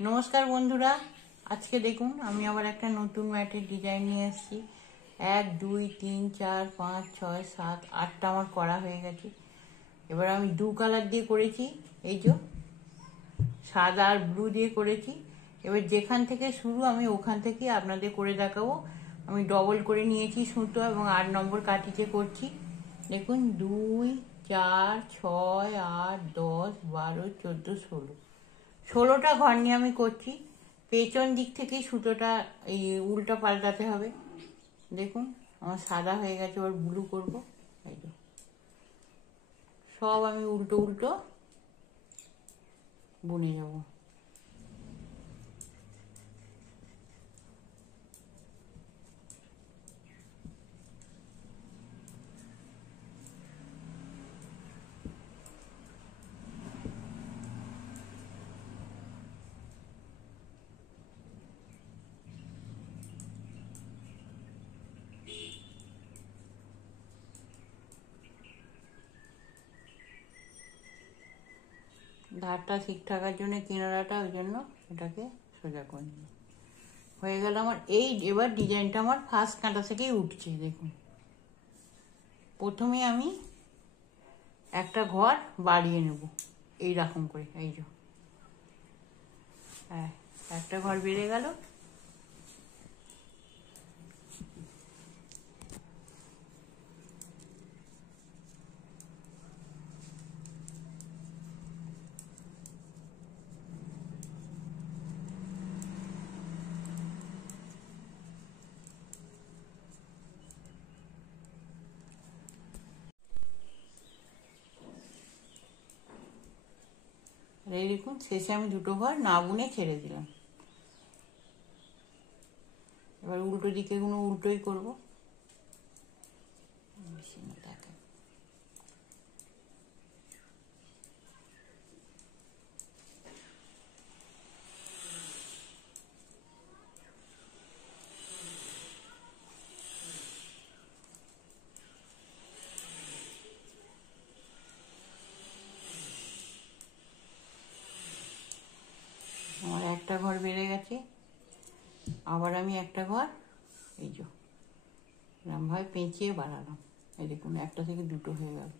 নমস্কার বন্ধুরা, আজকে দেখুন আমি আবার একটা নতুন ম্যাটের ডিজাইন নিয়ে এসেছি। 1 2 3 4 5 6 7 8টা আমার করা হয়ে গেছে। এবার আমি 2 কালার দিয়ে করেছি, এই যে সাদা আর ব্লু দিয়ে করেছি। এবার যেখান থেকে শুরু আমি ওখান থেকে আপনাদের করে দেখাবো। আমি ডবল করে নিয়েছি সুতো এবং 8 নম্বর কাঠিতে করছি। দেখুন 2 4 6 8 10 12 14 16 16টা ঘর নিয়ে আমি করছি। পেছন দিক থেকেই সুতোটা এই উল্টা পাল্টাতে হবে। দেখুন আমার সাদা হয়ে গেছে, এবার ব্লু করব। এই যে সব আমি উল্টো উল্টো বুনে যাব। ধারটা ঠিক থাকার জন্য কিনারাটা, ওই জন্য এটাকে সোজা করে নিই। হয়ে গেল আমার এই। এবার ডিজাইনটা আমার ফার্স্ট কাঁটা থেকেই উঠছে। দেখুন প্রথমে আমি একটা ঘর বাড়িয়ে নেব এইরকম করে। এই যে হ্যাঁ, একটা ঘর বেড়ে গেল। এই দেখুন শেষে আমি দুটো ঘর না বুনে ছেড়ে দিলাম। এবার উল্টো দিকে কোনো উল্টোই করবো। আমার একটা ঘর বেড়ে গেছে, আবার আমি একটা ঘর এই যে এরমভাবে পেঁচিয়ে বাড়ালাম। এই দেখুন একটা থেকে দুটো হয়ে গেল।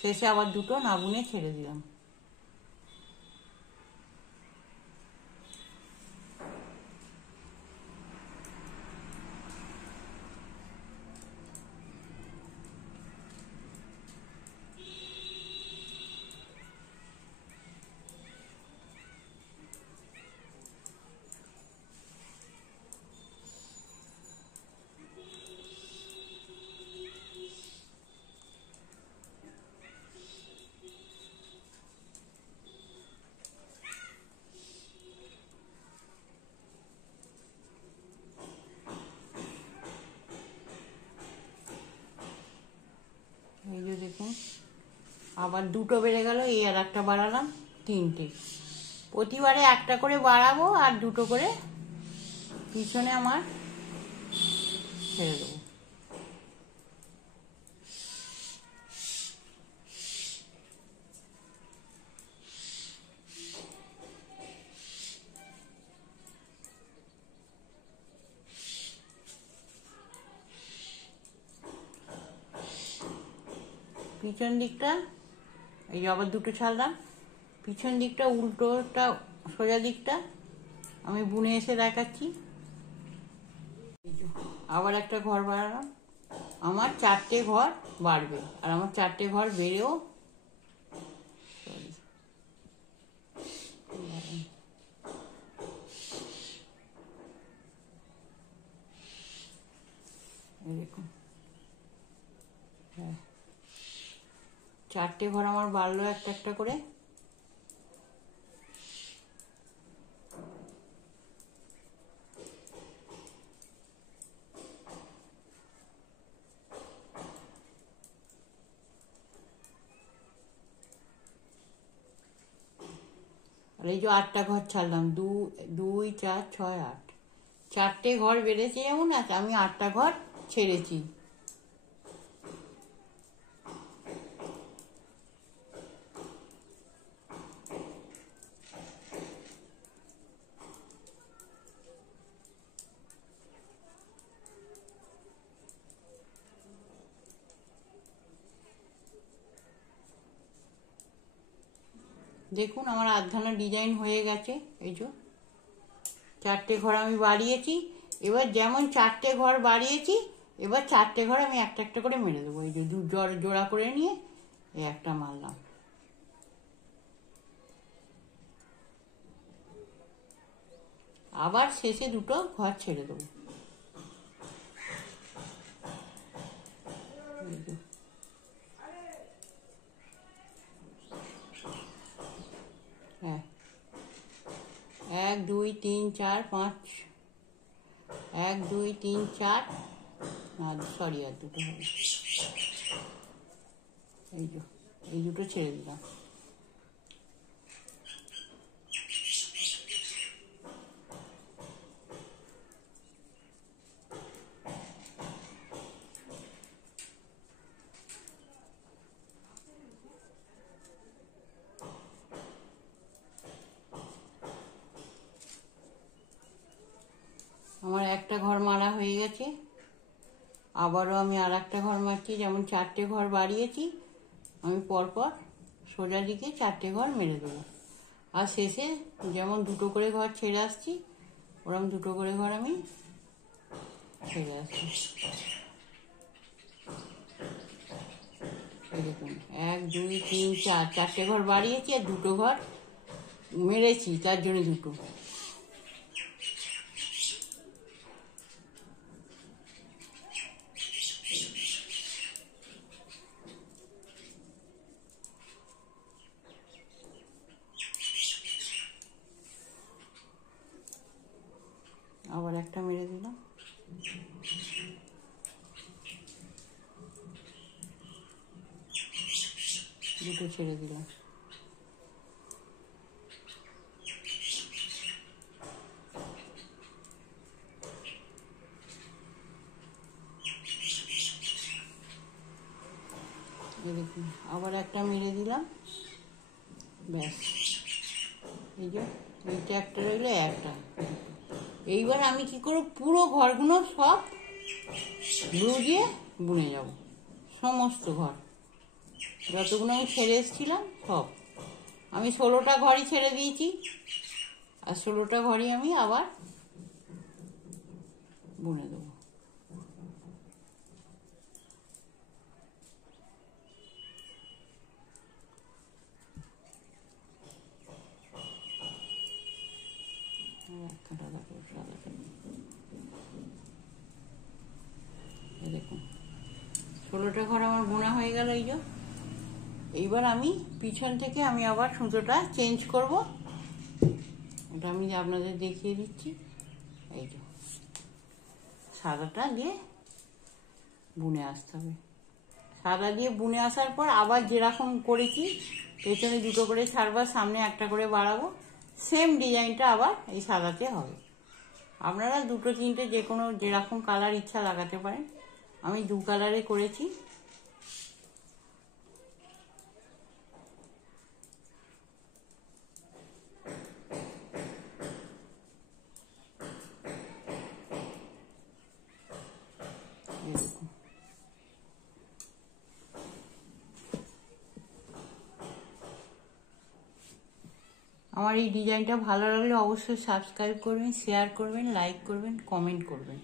শেষে আবার দুটো না বুনে ছেড়ে দিলাম। এই যে দেখুন আবার দুটো বেড়ে গেল। এই আর একটা বাড়ালাম, তিনটে। প্রতিবারে একটা করে বাড়াবো আর দুটো করে পিছনে আমার ছেড়ে দেবো। পিছন দিকটা এই আবার দুটো ছাড়লাম। পিছন দিকটা উল্টোটা সোজা দিকটা আমি বুনে এসে দেখাচ্ছি। আবার একটা ঘর বাড়ালাম। আমার 4টে ঘর বাড়বে, আর আমার 4টে ঘর বেড়েও দেখুন হ্যাঁ 4টে ঘর আমার বাড়লো একটা একটা করে। এই যে 8টা ঘর ছাড়লাম, 2 2 4 6 8, 4টে ঘর বেড়েছে যেমন, আছে আমি 8টা ঘর ছেড়েছি। দেখুন আমার আধখানা ডিজাইন হয়ে গেছে। এই যে 4টে ঘর আমি বাড়িয়েছি। এবার যেমন 4টে ঘর বাড়িয়েছি, এবার 4টে ঘর আমি একটা একটা করে মেরে দেবো। এই যে জোড়া করে নিয়ে এই একটা মারলাম। আবার শেষে 2টো ঘর ছেড়ে দেবো। হ্যাঁ, 1 2 3 4 5, 1 2 3 4, সরি আর 2টো হবে। এই 2টো ছেড়ে দিলাম। আমার একটা ঘর মারা হয়ে গেছে। আবারও আমি আর একটা ঘর মারছি। যেমন 4টে ঘর বাড়িয়েছি, আমি পরপর সোজা দিকে 4টে ঘর মেরে দেবো। আর শেষে যেমন 2টো করে ঘর ছেড়ে আসছি, ওরকম 2টো করে ঘর আমি ছেড়ে আসছি। দেখুন 1 2 3 4, 4টে ঘর বাড়িয়েছি আর 2টো ঘর মেরেছি, তার জন্য 2টো। আবার একটা মেরে দিলাম। দুটো ছেড়ে দিলাম। দেখুন আবার একটা মেরে দিলাম, ব্যাস। এই যে এইটা একটা রইলো, একটা। এইবার আমি কি করব, পুরো ঘরগুলো সব গ্লু দিয়ে বুনে যাব। সমস্ত ঘর যতগুলো আমি ছেড়ে এসেছিলাম সব, আমি 16টা ঘরই ছেড়ে দিয়েছি। আর 16টা ঘরই আমি আবার বুনে দেবো। দেখুন 16টা ঘর আমার বোনা হয়ে গেল। এই যে এইবার আমি পিছন থেকে আমি আবার সুতোটা চেঞ্জ করব। এটা আমি আপনাদের দেখিয়ে দিচ্ছি। এই যে সাদাটা দিয়ে বুনে আসতে হবে। সাদা দিয়ে বুনে আসার পর আবার যেরকম করেছি, পেছনে 2টো করে ছাড়বার, সামনে একটা করে বাড়াবো। সেম ডিজাইনটা আবার এই সাদাতে হবে। আপনারা 2টো 3টে যে কোনো যেরকম কালার ইচ্ছা লাগাতে পারেন। আমি 2 কালারে করেছি। আমার এই ডিজাইনটা ভালো লাগলে অবশ্যই সাবস্ক্রাইব করবেন, শেয়ার করবেন, লাইক করবেন, কমেন্ট করবেন।